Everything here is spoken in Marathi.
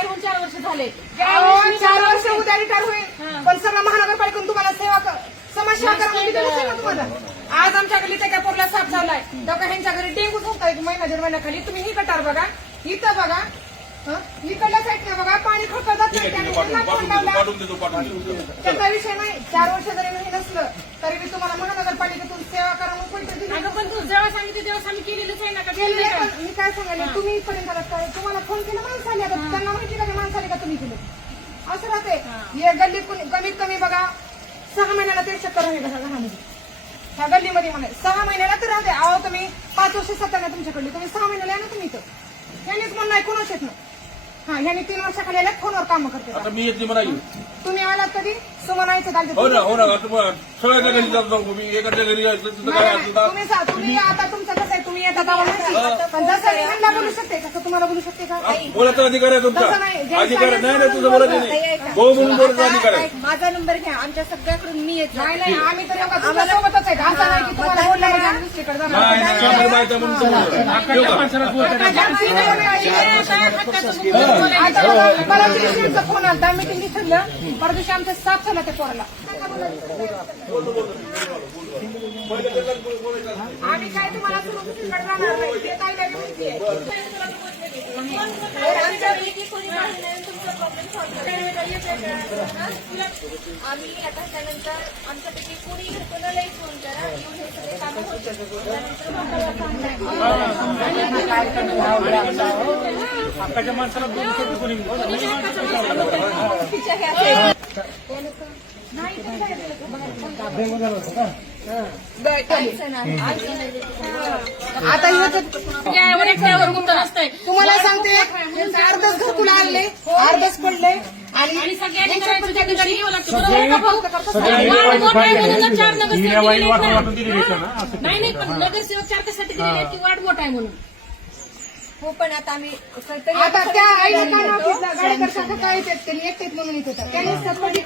रिटायर होऊन 4 वर्ष झाले. 4 वर्ष उद्या रिटायर होईल, पण सगळं महानगरपालिकेतून तुम्हाला समाजसेवा करायला दिलं ना तुम्हाला. आज आमच्या गल्लीत त्या पोरला साफ झालाय, तेव्हा ह्यांच्या घरी डेंगू होता 1 महिना 1.5 महिन्याखाली. तुम्ही ही गटार बघा, इथं बघा, इकडल्या साईडने बघा, पाणी खपलं जात नाही. त्याचा विषय नाही. 4 वर्ष जरी नाही नसलं तरी मी तुम्हाला महानगरपालिकेतून सेवा करा म्हणून पैसे दिले. पण तू जेव्हा सांगितलं तेव्हा आम्ही केलेलंच आहे ना का? केलेलं आहे, पण मी काय सांगायला, तुम्ही इथपर्यंत आलात काय? तुम्हाला फोन केला माणसं आली, आता त्यांना माहिती का माणसं आली का तुम्ही केलं? असं राहते. हे गल्लीत कमीत कमी बघा 6 महिन्याला 3 चक्कर होईल घरामध्ये. ह्या गल्लीमध्ये म्हणे 6 महिन्याला तर राहते. अहो तुम्ही 5 वर्ष सत्ता नाही तुमच्याकडली, तुम्ही 6 महिन्याला या ना तुम्ही इथं. ह्यानेच म्हणणं आहे कोणाच येत ना. ह्याने 3 वर्षाखाली आल्या फोनवर काम करते. आता मी येते म्हणा तुम्ही आलात कधी? सुमनायचं चालते. हो ना सगळ्याच्या घरी जातो मी, एकाच्या घरी तुम्ही आता तुमचं कसं आहे, तुम्ही येतात पण जसं मी ह्यांना बोलू शकते कसं तुम्हाला बोलू शकते का? बोलायचा अधिकार आहे तुमचा. अधिकार नाही तुझं बोलायचं नाही. भाऊ म्हणून बोलायचा अधिकार आहे. माझा नंबर घ्या, आमच्या सगळ्याकडून मी येत नाही नाही, आम्ही तर तुमच्या सोबतच आहे. असं नाही की तुम्हाला बोलणार आहे आणि दुसरीकडे जाणार. नाही नाही आम्हाला माहिती आहे म्हणून मला दिवशीचा फोन आला, मीटिंग ठरलं, परवा दिवशी आमचा साफ झाला त्या पोराला. आम्ही काय तुम्हाला सुरू दुसरीकडे जाणार नाही, ते काय काय माहिती आहे. आम्ही आता त्यानंतर आमच्यापैकी कोणी कोणालाही फोन करा, येऊन हे सगळे कामं होतात. आताच्या माणसाला बोलू शकतो कोणी. आता त्यावर गुंत नसतंय. तुम्हाला सांगते, अर्धच घरकुल आणले, अर्धच पडले आणि सगळ्यांनी करायचं त्या ठिकाणी येऊ लागतं. बरोबर का भाऊ? वाढ मोठा आहे म्हणून 4 नगरसेवक दिलेत ना. नाही पण नगरसेवक 4 कशासाठी दिलेले की वाढ मोठा आहे म्हणून. हो, पण आता आम्ही आता त्या आईला काय नाव घेतलं, गाडेकर काका काय येतात, त्यांनी एकटेच म्हणून येत होता. त्यांनी